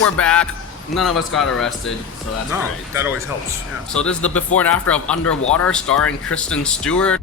we're back. None of us got arrested, so that's great. That always helps. Yeah. So this is the before and after of Underwater, starring Kristen Stewart.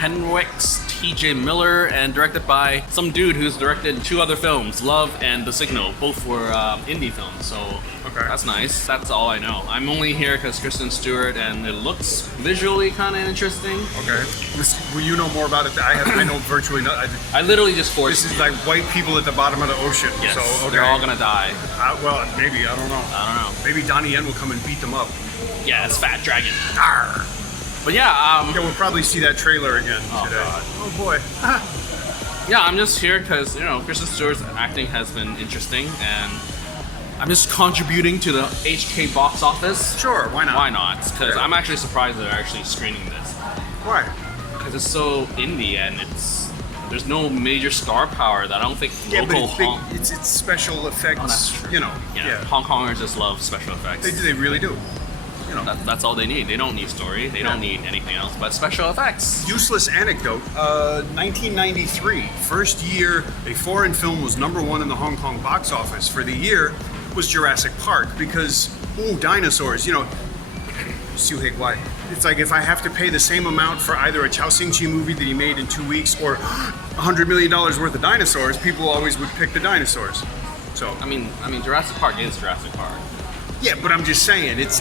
Henwick's T.J. Miller, and directed by some dude who's directed 2 other films, Love and The Signal. Both were indie films, so that's nice. That's all I know. I'm only here because Kristen Stewart, and it looks visually kind of interesting. Okay. Well, you know more about it. I know virtually nothing. I literally just forced. This is like white people at the bottom of the ocean. Yes, so okay. They're all gonna die. Well, maybe. I don't know. Maybe Donnie Yen will come and beat them up. Yeah, it's Fat Dragon. Arr. But yeah, we'll probably see that trailer again today. God. Oh boy. Yeah, I'm just here because, you know, Kristen Stewart's acting has been interesting, and I'm just contributing to the HK box office. Sure, why not? Why not? Because I'm actually surprised that they're actually screening this. Why? Because it's so indie, and there's no major star power that I don't think local it's special effects. Oh, that's true. You know. Yeah. Hong Kongers just love special effects. They really do. You know. That's all they need. They don't need story. They don't need anything else but special effects. Useless anecdote. 1993, first year a foreign film was #1 in the Hong Kong box office for the year was Jurassic Park because, dinosaurs, you know. Siu-Hei Guai. It's like if I have to pay the same amount for either a Chao Xing-Chi movie that he made in 2 weeks or $100 million worth of dinosaurs, people always would pick the dinosaurs. So I mean, Jurassic Park is Jurassic Park. Yeah, but I'm just saying, it's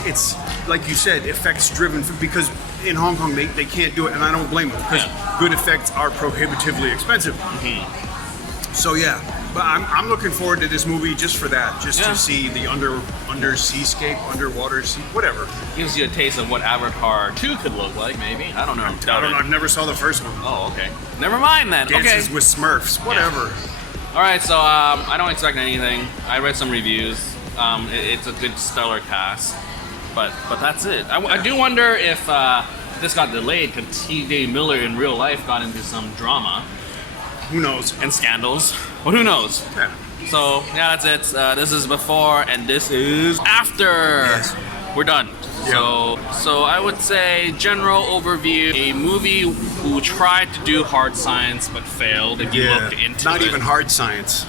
like you said, effects driven, because in Hong Kong they can't do it, and I don't blame them, because good effects are prohibitively expensive. Mm-hmm. So yeah, but I'm looking forward to this movie just for that, just to see the under seascape, underwater sea, whatever. Gives you a taste of what Avatar 2 could look like, maybe. I don't know. I don't know. I've never saw the first one. Oh, okay. Never mind then. Dances with Smurfs, whatever. Yeah. All right, so I don't expect anything. I read some reviews. It's a good stellar cast, but that's it. I do wonder if this got delayed because T.J. Miller in real life got into some drama. Who knows? And scandals. Well, who knows? Yeah. So, yeah, that's it. This is before, and this is after. Yes. We're done. Yeah. So I would say general overview, a movie who tried to do hard science but failed if you look into Not even hard science.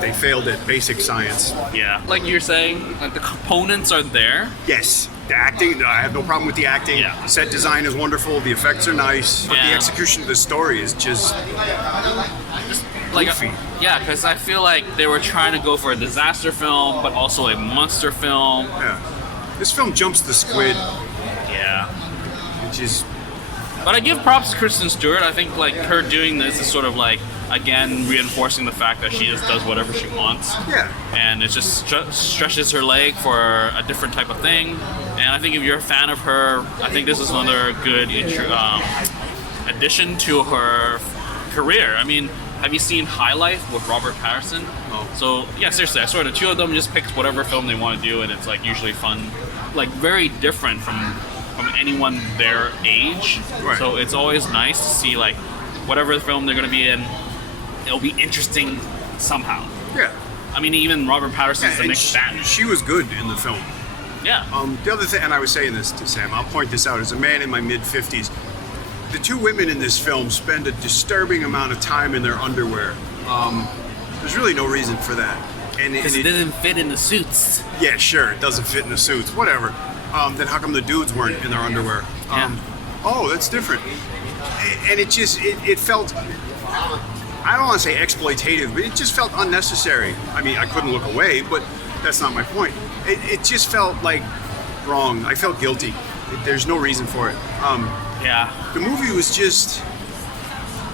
They failed at basic science. Yeah. Like you're saying, like the components are there. Yes. The acting, I have no problem with the acting. Yeah. Set design is wonderful. The effects are nice. But the execution of the story is just like goofy. Because I feel like they were trying to go for a disaster film, but also a monster film. Yeah. This film jumps the squid. Yeah. Which is... But I give props to Kristen Stewart. I think like her doing this is sort of like, again, reinforcing the fact that she just does whatever she wants. Yeah. And it just stretches her leg for a different type of thing. And I think if you're a fan of her, I think this is another good addition to her career. I mean, have you seen High Life with Robert Pattinson? Oh. So, yeah, seriously, I swear the 2 of them just picked whatever film they want to do, and it's like usually fun, like very different from anyone their age. Right. So it's always nice to see like whatever film they're going to be in, it'll be interesting somehow. Yeah. I mean, even Robert Pattinson's the next Batman. She was good in the film. Yeah. The other thing, and I was saying this to Sam, I'll point this out, as a man in my mid-50s, the 2 women in this film spend a disturbing amount of time in their underwear. There's really no reason for that. Because it doesn't fit in the suits. Yeah, sure, it doesn't fit in the suits, whatever. Then how come the dudes weren't in their underwear? Oh, that's different. And it just, it felt, I don't want to say exploitative, but it just felt unnecessary. I mean, I couldn't look away, but that's not my point. It just felt like wrong. I felt guilty. There's no reason for it. The movie was just,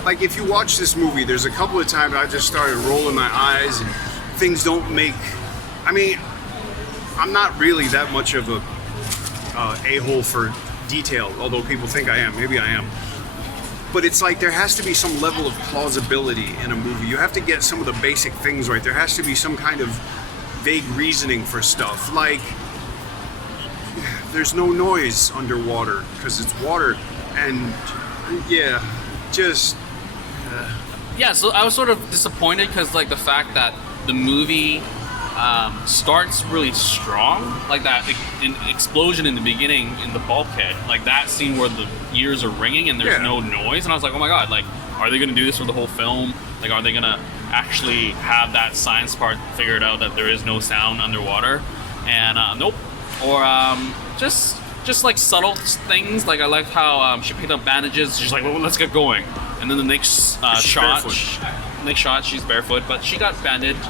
like, if you watch this movie, there's a couple of times I just started rolling my eyes and things don't make, I mean, I'm not really that much of a a-hole for detail, although people think I am. Maybe I am. But it's like there has to be some level of plausibility in a movie. You have to get some of the basic things right. There has to be some kind of vague reasoning for stuff. Like, there's no noise underwater because it's water. And yeah, just Yeah, so I was sort of disappointed because like the fact that the movie starts really strong, like that explosion in the beginning in the bulkhead, like that scene where the ears are ringing and there's no noise, and I was like, oh my god, like are they gonna do this for the whole film? Like are they gonna actually have that science part figured out that there is no sound underwater? And nope. Or just like subtle things, like I like how she picked up bandages. She's like, well, let's get going. And then the next shot, she's barefoot, but she got bandaged.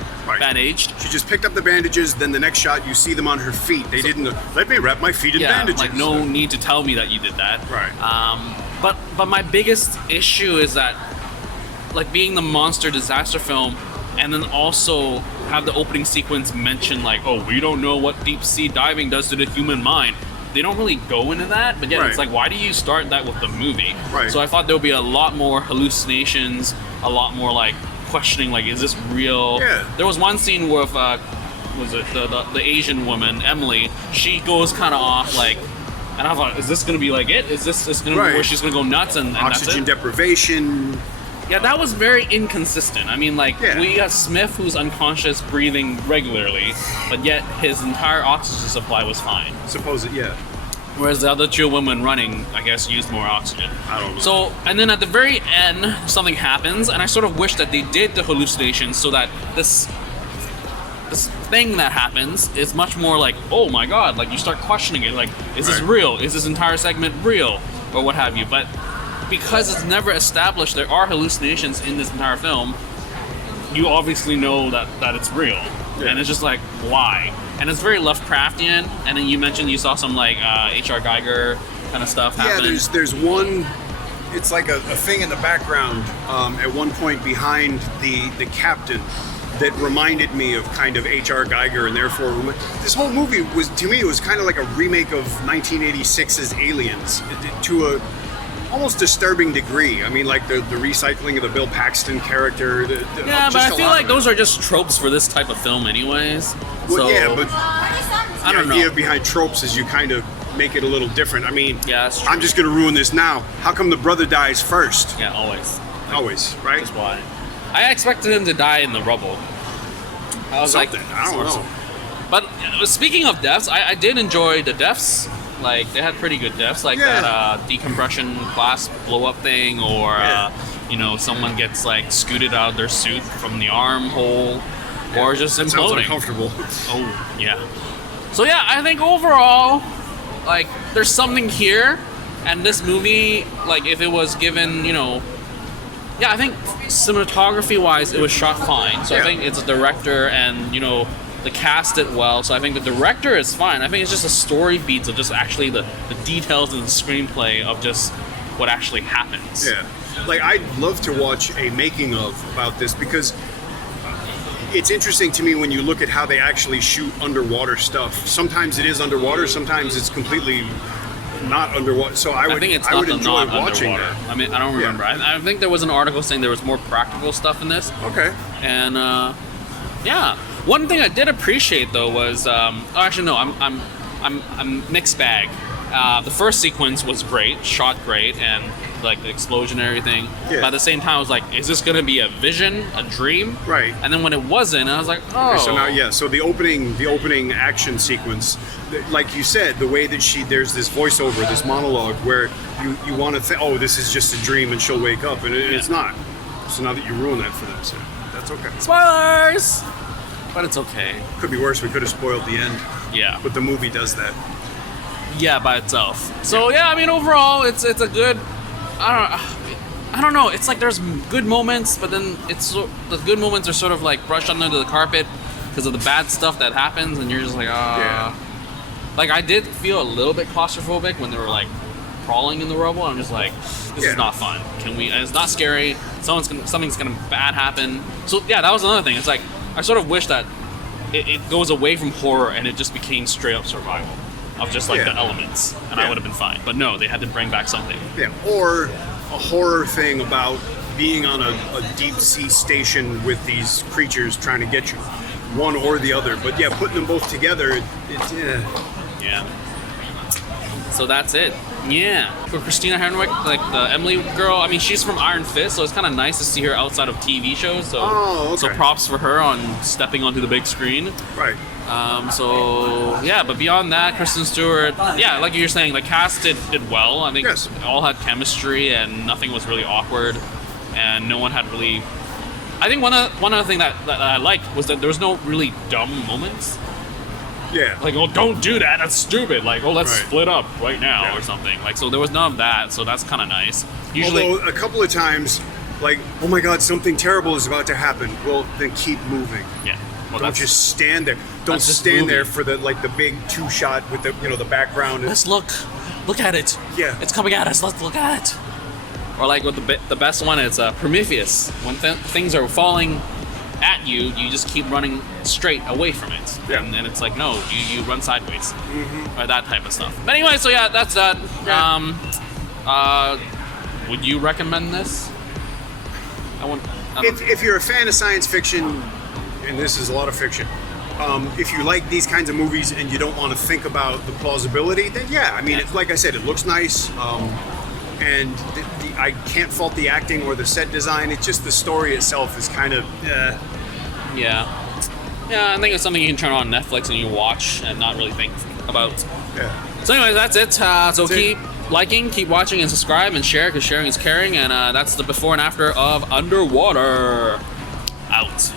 She just picked up the bandages. Then the next shot, you see them on her feet. They didn't let me wrap my feet in bandages. Like no need to tell me that you did that. Right. But my biggest issue is that, like being the monster disaster film, and then also have the opening sequence mention like, oh, we don't know what deep sea diving does to the human mind. They don't really go into that, but yeah, it's like, why do you start that with the movie? Right. So I thought there would be a lot more hallucinations, a lot more like questioning, like, is this real? Yeah. There was one scene with, was it the Asian woman, Emily? She goes kind of off, like, and I thought, is this going to be like it? Is this going to be where she's going to go nuts and oxygen that's it? deprivation? Yeah, that was very inconsistent. I mean, like, we got Smith who's unconscious, breathing regularly, but yet his entire oxygen supply was fine. Whereas the other two women running, I guess, used more oxygen. I don't know. So, and then at the very end, something happens, and I sort of wish that they did the hallucinations so that this thing that happens is much more like, oh my god, like you start questioning it, like, is this real? Is this entire segment real? Or what have you. But because it's never established there are hallucinations in this entire film, you obviously know that it's real. And it's just like, why? And it's very Lovecraftian. And then you mentioned you saw some like H.R. Geiger kind of stuff happen. Yeah, there's one. It's like a thing in the background at one point behind the captain that reminded me of kind of H.R. Geiger, and therefore this whole movie was, to me, it was kind of like a remake of 1986's Aliens to a almost disturbing degree. I mean, like the recycling of the Bill Paxton character. Yeah, but I feel like those are just tropes for this type of film anyways. Well, so, yeah, but I don't the idea know. behind tropes is you kind of make it a little different. I mean, Yeah, that's true. I'm just going to ruin this now. How come the brother dies first? Yeah, always. Always, right? That's why. I expected him to die in the rubble. I was Something. like, I don't know. But speaking of deaths, I did enjoy the deaths. Like, they had pretty good deaths, like that decompression glass blow up thing, or you know, someone gets like scooted out of their suit from the armhole, or just That imploding. sounds uncomfortable. Oh, yeah. So yeah, I think overall, like, there's something here, and this movie, like, if it was given, you know, yeah, I think cinematography-wise, it was shot fine. So I think it's a director, and, you know, the cast did well. So I think the director is fine. I think it's just the story beats of just actually the details in the screenplay of just what actually happens. Yeah. Like, I'd love to watch a making of about this, because it's interesting to me when you look at how they actually shoot underwater stuff. Sometimes it is underwater, sometimes it's completely not underwater. So I think it's I not would the enjoy not watching underwater. that. I mean, I don't remember. I think there was an article saying there was more practical stuff in this. Okay. And yeah, one thing I did appreciate though was actually no, I'm mixed bag. The first sequence was great, shot great, and like the explosion and everything. Yeah. But at the same time, I was like, is this gonna be a vision, a dream? Right. And then when it wasn't, I was like, oh. Okay, so now, so the opening action sequence, like you said, the way that there's this voiceover, this monologue where you want to think, oh, this is just a dream and she'll wake up, and it's not. So now that you ruin that for them, so that's okay. Spoilers. But it's okay. Could be worse. We could have spoiled the end. Yeah. But the movie does that. Yeah, by itself. So yeah, I mean, overall, it's a good. I don't know. It's like there's good moments, but then the good moments are sort of like brushed under the carpet because of the bad stuff that happens, and you're just like, Like, I did feel a little bit claustrophobic when they were like crawling in the rubble. I'm just like, this is not fun. Can we? And it's not scary. Something's gonna bad happen. So yeah, that was another thing. It's like I sort of wish that it goes away from horror and it just became straight up survival of just like the elements, and I would have been fine. But no, they had to bring back something. Yeah, or a horror thing about being on a deep sea station with these creatures trying to get you, one or the other. But yeah, putting them both together, it's Yeah. So that's it. Yeah, for Christina Henwick, like the Emily girl, I mean, she's from Iron Fist, so it's kind of nice to see her outside of TV shows. So, so props for her on stepping onto the big screen. Right. So yeah, but beyond that, Kristen Stewart, yeah, like you're saying, the cast did well. I think all had chemistry and nothing was really awkward, and no one had really. I think one other thing that I liked was that there was no really dumb moments. Yeah. Like, oh, don't do that. That's stupid. Like, oh, let's split up right now or something. Like, so there was none of that. So that's kind of nice. Usually, although a couple of times, like, oh my God, something terrible is about to happen. Well, then keep moving. Yeah. Well, don't just stand there. Don't stand there for the big 2-shot with the the background. Let's look at it. Yeah. It's coming at us. Let's look at it. Or like with the best one, it's Prometheus. When things are falling at you, you just keep running straight away from it. Yeah. And then it's like, no, you run sideways. Or that type of stuff. But anyway, so yeah, that's that. Yeah. Would you recommend this? If you're a fan of science fiction, and this is a lot of fiction, if you like these kinds of movies and you don't want to think about the plausibility, then yeah, I mean, it's, like I said, it looks nice. And I can't fault the acting or the set design. It's just the story itself is kind of, Yeah, I think it's something you can turn on Netflix and you watch and not really think about. Yeah. So anyways, that's it. So keep liking, keep watching, and subscribe and share, because sharing is caring. And that's the before and after of Underwater. Out.